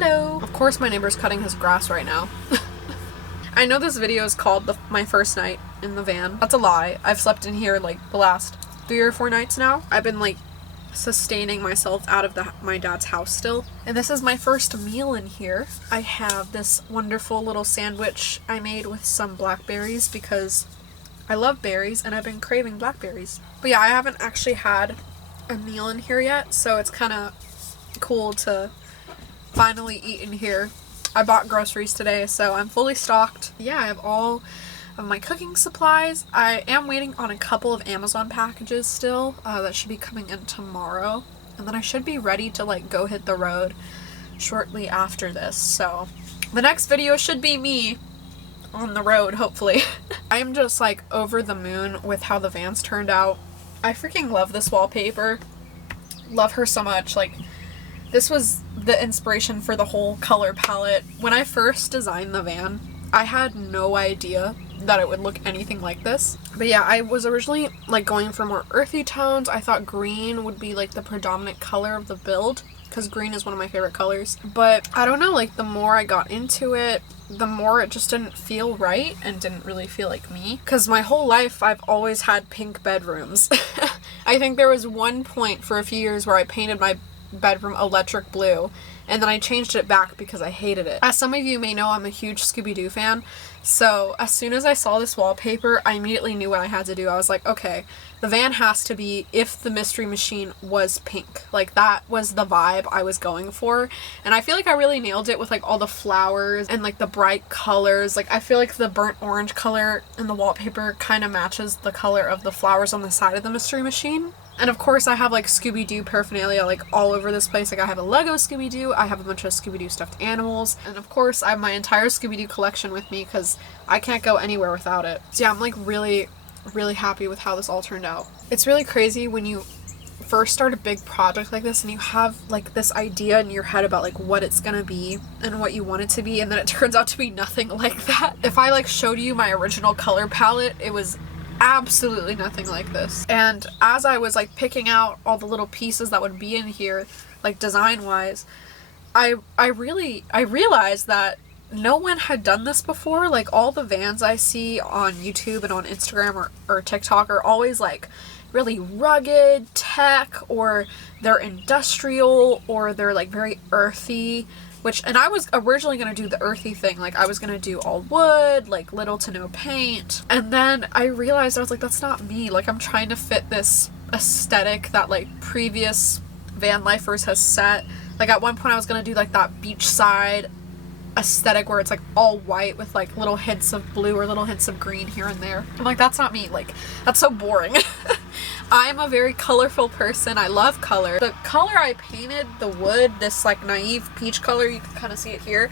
Hello! Of course my neighbor's cutting his grass right now. I know this video is called my first night in the van. That's a lie. I've slept in here like the last 3 or 4 nights now. I've been like sustaining myself out of my dad's house still. And this is my first meal in here. I have this wonderful little sandwich I made with some blackberries because I love berries and I've been craving blackberries. But yeah, I haven't actually had a meal in here yet, so it's kind of cool to finally eat in here. I bought groceries today, so I'm fully stocked. Yeah, I have all of my cooking supplies. I am waiting on a couple of Amazon packages still that should be coming in tomorrow, and then I should be ready to like go hit the road shortly after this. So the next video should be me on the road, hopefully. I am just like over the moon with how the van's turned out. I freaking love this wallpaper. Love her so much. Like, this was the inspiration for the whole color palette. When I first designed the van, I had no idea that it would look anything like this. But yeah, I was originally like going for more earthy tones. I thought green would be like the predominant color of the build because green is one of my favorite colors. But I don't know, like the more I got into it, the more it just didn't feel right and didn't really feel like me. Because my whole life I've always had pink bedrooms. I think there was one point for a few years where I painted my bedroom electric blue and then I changed it back because I hated it. As some of you may know, I'm a huge Scooby-Doo fan, so as soon as I saw this wallpaper, I immediately knew what I had to do. I was like, okay, the van has to be if the Mystery Machine was pink. Like, that was the vibe I was going for, and I feel like I really nailed it with like all the flowers and like the bright colors. Like, I feel like the burnt orange color in the wallpaper kind of matches the color of the flowers on the side of the Mystery Machine. And of course I have like Scooby-Doo paraphernalia like all over this place. Like, I have a Lego Scooby-Doo, I have a bunch of Scooby-Doo stuffed animals, and of course I have my entire Scooby-Doo collection with me because I can't go anywhere without it. So yeah, I'm like really happy with how this all turned out. It's really crazy when you first start a big project like this and you have like this idea in your head about like what it's gonna be and what you want it to be, and then it turns out to be nothing like that. If I like showed you my original color palette, it was absolutely nothing like this. And as I was like picking out all the little pieces that would be in here, like design wise, I realized that no one had done this before. Like, all the vans I see on YouTube and on Instagram or TikTok are always like really rugged tech, or they're industrial, or they're like very earthy. And I was originally going to do the earthy thing. Like, I was going to do all wood, like little to no paint. And then I realized, I was like, that's not me. Like, I'm trying to fit this aesthetic that like previous van lifers has set. Like, at one point I was going to do like that beachside aesthetic where it's like all white with like little hints of blue or little hints of green here and there. I'm like, that's not me. Like, that's so boring. I'm a very colorful person. I love color. The color I painted, the wood, this like naive peach color, you can kind of see it here,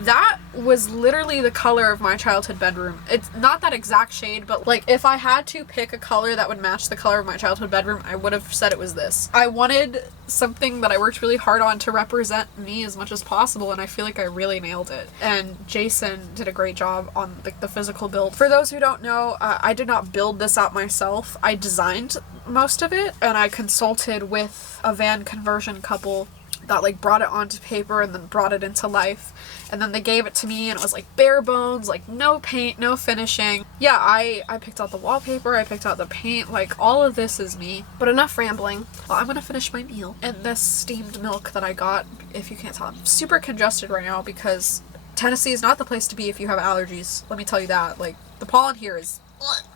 that was literally the color of my childhood bedroom. It's not that exact shade, but like if I had to pick a color that would match the color of my childhood bedroom, I would have said it was this. I wanted something that I worked really hard on to represent me as much as possible, and I feel like I really nailed it. And Jason did a great job on like the physical build. For those who don't know, I did not build this out myself. I designed most of it, and I consulted with a van conversion couple that like brought it onto paper and then brought it into life, and then they gave it to me and it was like bare bones, like no paint, no finishing. Yeah, I picked out the wallpaper, I picked out the paint, like all of this is me. But enough rambling. Well, I'm gonna finish my meal. And this steamed milk that I got, if you can't tell, I'm super congested right now because Tennessee is not the place to be if you have allergies. Let me tell you that. Like, the pollen here is,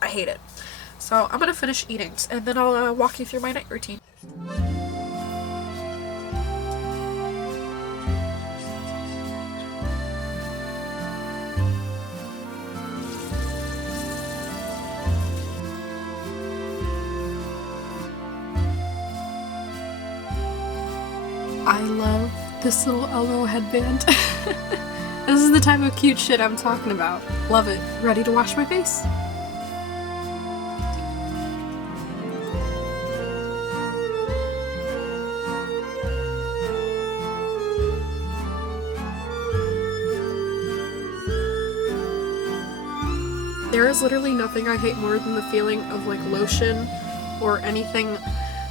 I hate it. So I'm gonna finish eating and then I'll walk you through my night routine. I love this little elbow headband. This is the type of cute shit I'm talking about. Love it. Ready to wash my face? There is literally nothing I hate more than the feeling of like lotion or anything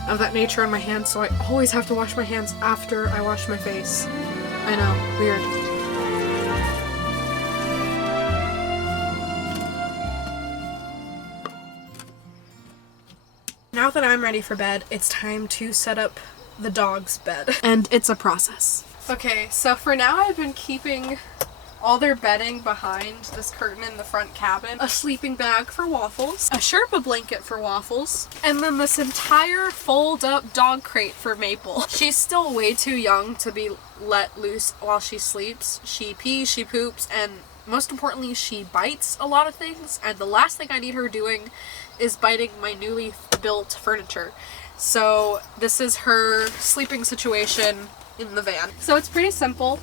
of that nature on my hands, so I always have to wash my hands after I wash my face. I know, weird. Now that I'm ready for bed, it's time to set up the dog's bed. And it's a process. Okay, so for now I've been keeping all their bedding behind this curtain in the front cabin, a sleeping bag for Waffles, a Sherpa blanket for Waffles, and then this entire fold-up dog crate for Maple. She's still way too young to be let loose while she sleeps. She pees, she poops, and most importantly, she bites a lot of things, and the last thing I need her doing is biting my newly built furniture. So this is her sleeping situation in the van. So it's pretty simple.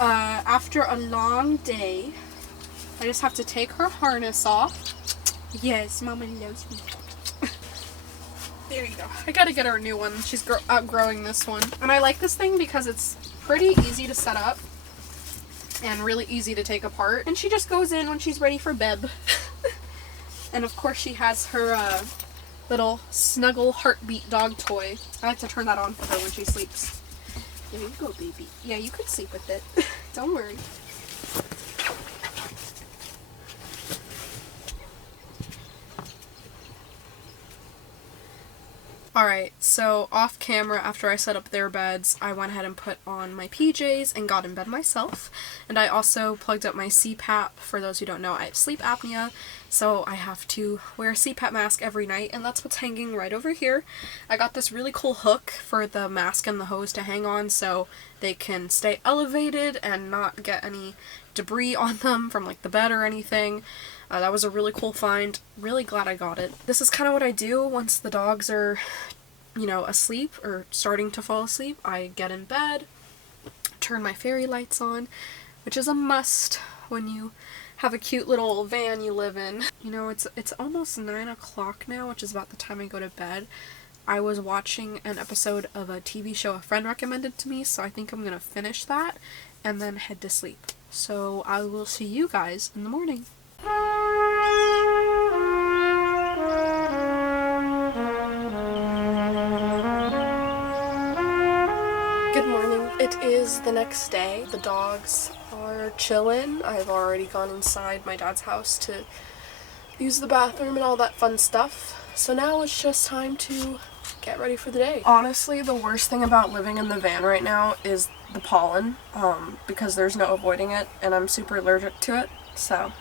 After a long day, I just have to take her harness off. Yes, Mama loves me. There you go. I gotta get her a new one. She's outgrowing this one. And I like this thing because it's pretty easy to set up and really easy to take apart. And she just goes in when she's ready for bed. And of course she has her little snuggle heartbeat dog toy. I like to turn that on for her when she sleeps. There you go, baby. Yeah, you could sleep with it. Don't worry. Alright, so off camera, after I set up their beds, I went ahead and put on my PJs and got in bed myself. And I also plugged up my CPAP. For those who don't know, I have sleep apnea, so I have to wear a CPAP mask every night, and that's what's hanging right over here. I got this really cool hook for the mask and the hose to hang on so they can stay elevated and not get any debris on them from like the bed or anything. That was a really cool find. Really glad I got it. This is kind of what I do once the dogs are, you know, asleep or starting to fall asleep. I get in bed, turn my fairy lights on, which is a must when you have a cute little van you live in. You know, it's almost 9 o'clock now, which is about the time I go to bed. I was watching an episode of a TV show a friend recommended to me, so I think I'm gonna finish that and then head to sleep. So I will see you guys in the morning. Good morning. It is the next day. The dogs are chilling. I've already gone inside my dad's house to use the bathroom and all that fun stuff. So now it's just time to get ready for the day. Honestly, the worst thing about living in the van right now is the pollen, because there's no avoiding it and I'm super allergic to it. So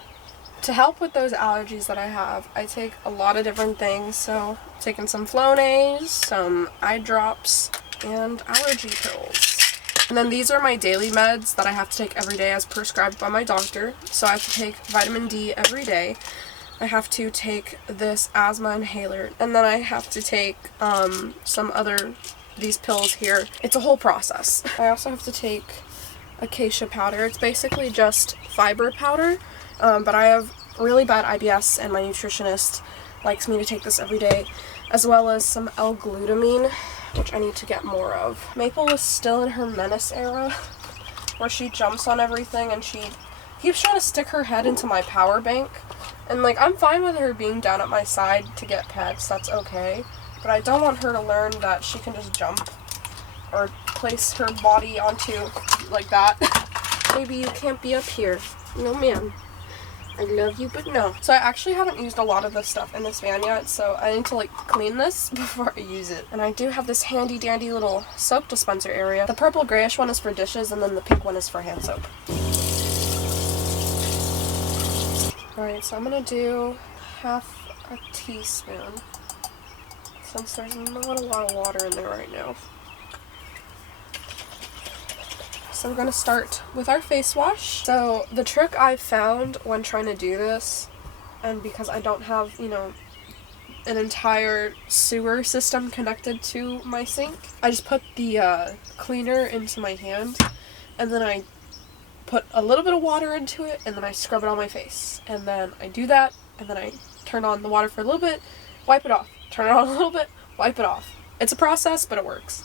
to help with those allergies that I have, I take a lot of different things. So I'm taking some Flonase, some eye drops, and allergy pills. And then these are my daily meds that I have to take every day as prescribed by my doctor. So I have to take vitamin D every day. I have to take this asthma inhaler, and then I have to take these pills here. It's a whole process. I also have to take acacia powder. It's basically just fiber powder, but I have really bad IBS and my nutritionist likes me to take this every day, as well as some L-glutamine, which I need to get more of. Maple is still in her menace era, where she jumps on everything and she keeps trying to stick her head into my power bank. And like, I'm fine with her being down at my side to get pets, that's okay. But I don't want her to learn that she can just jump or place her body onto like that. Maybe you can't be up here. No ma'am. I love you, but no. So I actually haven't used a lot of this stuff in this van yet, so I need to like clean this before I use it. And I do have this handy dandy little soap dispenser area. The purple grayish one is for dishes, and then the pink one is for hand soap. Alright, so I'm gonna do half a teaspoon, since there's not a lot of water in there right now. So we're gonna start with our face wash. So the trick I found when trying to do this, and because I don't have, you know, an entire sewer system connected to my sink, I just put the cleaner into my hand, and then I put a little bit of water into it, and then I scrub it on my face. And then I do that, and then I turn on the water for a little bit, wipe it off. Turn it on a little bit, wipe it off. It's a process, but it works.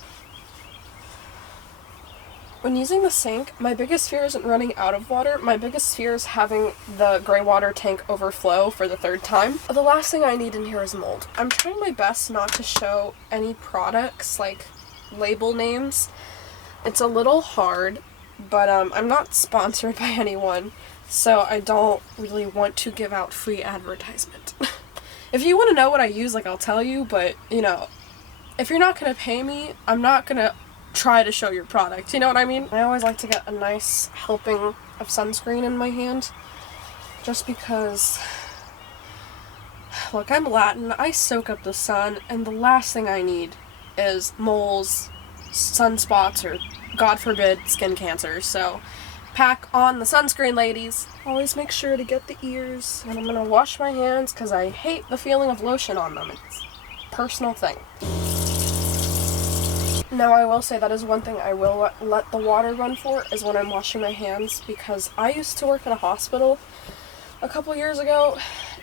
When using the sink, my biggest fear isn't running out of water. My biggest fear is having the gray water tank overflow for the third time. The last thing I need in here is mold. I'm trying my best not to show any products, like label names. It's a little hard, but I'm not sponsored by anyone, so I don't really want to give out free advertisement. If you want to know what I use, like, I'll tell you, but, you know, if you're not going to pay me, I'm not going to try to show your product, you know what I mean? I always like to get a nice helping of sunscreen in my hand, just because, look, I'm Latin, I soak up the sun, and the last thing I need is moles, sunspots, or, God forbid, skin cancer. So pack on the sunscreen, ladies. Always make sure to get the ears, and I'm gonna wash my hands because I hate the feeling of lotion on them. It's a personal thing. Now, I will say that is one thing I will let the water run for, is when I'm washing my hands, because I used to work at a hospital a couple years ago,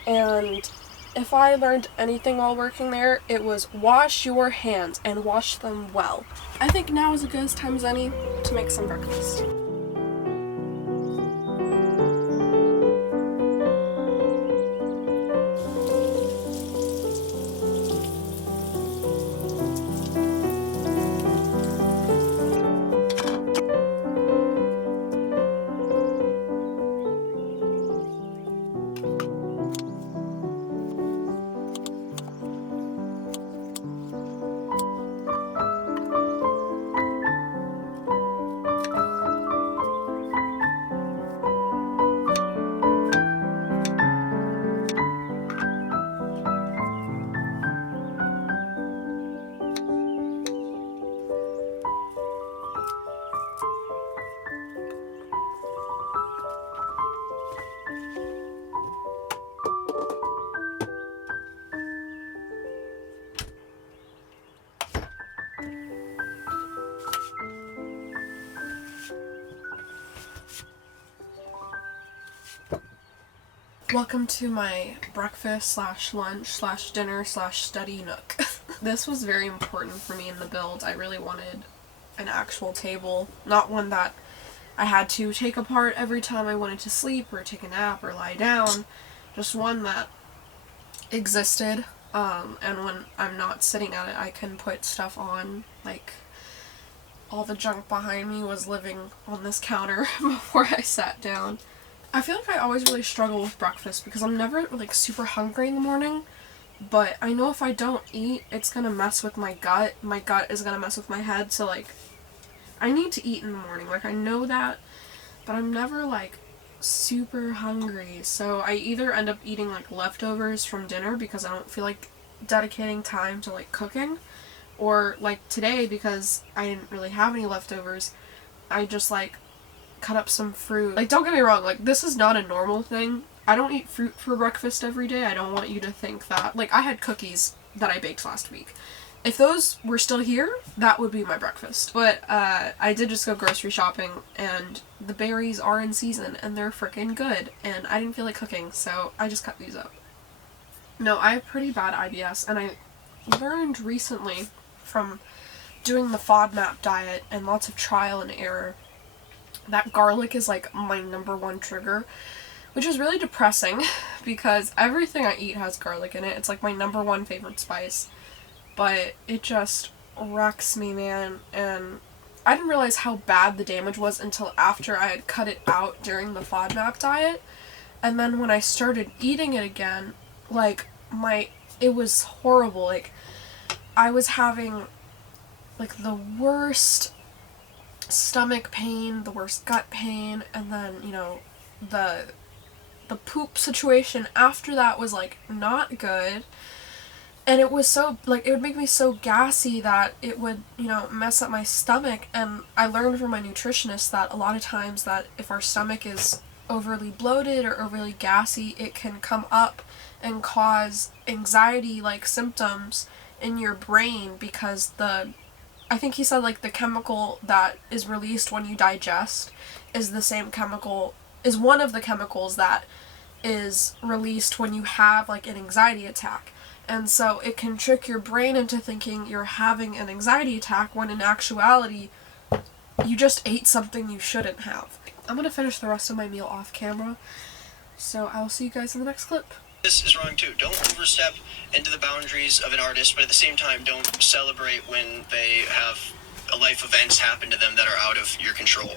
and if I learned anything while working there, it was wash your hands and wash them well. I think now is as good a time as any to make some breakfast. Welcome to my breakfast slash lunch slash dinner slash study nook. This was very important for me in the build. I really wanted an actual table, not one that I had to take apart every time I wanted to sleep or take a nap or lie down. Just one that existed, and when I'm not sitting at it, I can put stuff on. Like, all the junk behind me was living on this counter before I sat down. I feel like I always really struggle with breakfast because I'm never, like, super hungry in the morning, but I know if I don't eat, it's gonna mess with my gut. My gut is gonna mess with my head, so, like, I need to eat in the morning. Like, I know that, but I'm never, like, super hungry. So I either end up eating, like, leftovers from dinner because I don't feel like dedicating time to, like, cooking, or, like, today, because I didn't really have any leftovers, I just, like, cut up some fruit. Like, don't get me wrong, like, this is not a normal thing. I don't eat fruit for breakfast every day. I don't want you to think that. Like, I had cookies that I baked last week. If those were still here, that would be my breakfast. But, I did just go grocery shopping, and the berries are in season, and they're freaking good, and I didn't feel like cooking, so I just cut these up. No, I have pretty bad IBS, and I learned recently from doing the FODMAP diet and lots of trial and error that garlic is, like, my #1 trigger, which is really depressing because everything I eat has garlic in it. It's, like, my #1 favorite spice, but it just wrecks me, man, and I didn't realize how bad the damage was until after I had cut it out during the FODMAP diet, and then when I started eating it again, like, it was horrible. Like, I was having, like, the worst stomach pain, the worst gut pain, and then, you know, the poop situation after that was, like, not good, and it was so, like, it would make me so gassy that it would, you know, mess up my stomach. And I learned from my nutritionist that a lot of times that if our stomach is overly bloated or overly gassy, it can come up and cause anxiety-like symptoms in your brain, because I think he said, like, the chemical that is released when you digest is one of the chemicals that is released when you have, like, an anxiety attack. And so it can trick your brain into thinking you're having an anxiety attack when in actuality you just ate something you shouldn't have. I'm gonna finish the rest of my meal off camera, so I will see you guys in the next clip. This is wrong too. Don't overstep into the boundaries of an artist, but at the same time, don't celebrate when they have life events happen to them that are out of your control.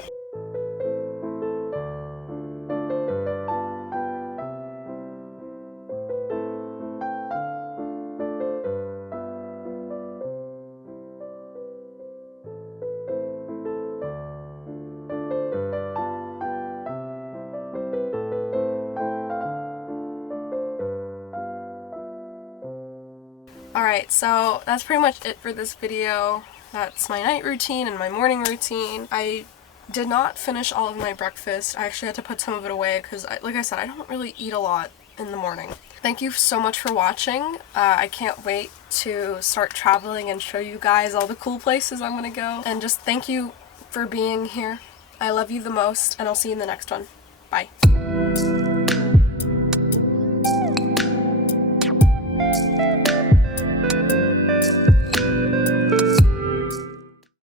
Alright, so that's pretty much it for this video. That's my night routine and my morning routine. I did not finish all of my breakfast. I actually had to put some of it away because, like I said, I don't really eat a lot in the morning. Thank you so much for watching. I can't wait to start traveling and show you guys all the cool places I'm gonna go. And just thank you for being here. I love you the most, and I'll see you in the next one. Bye.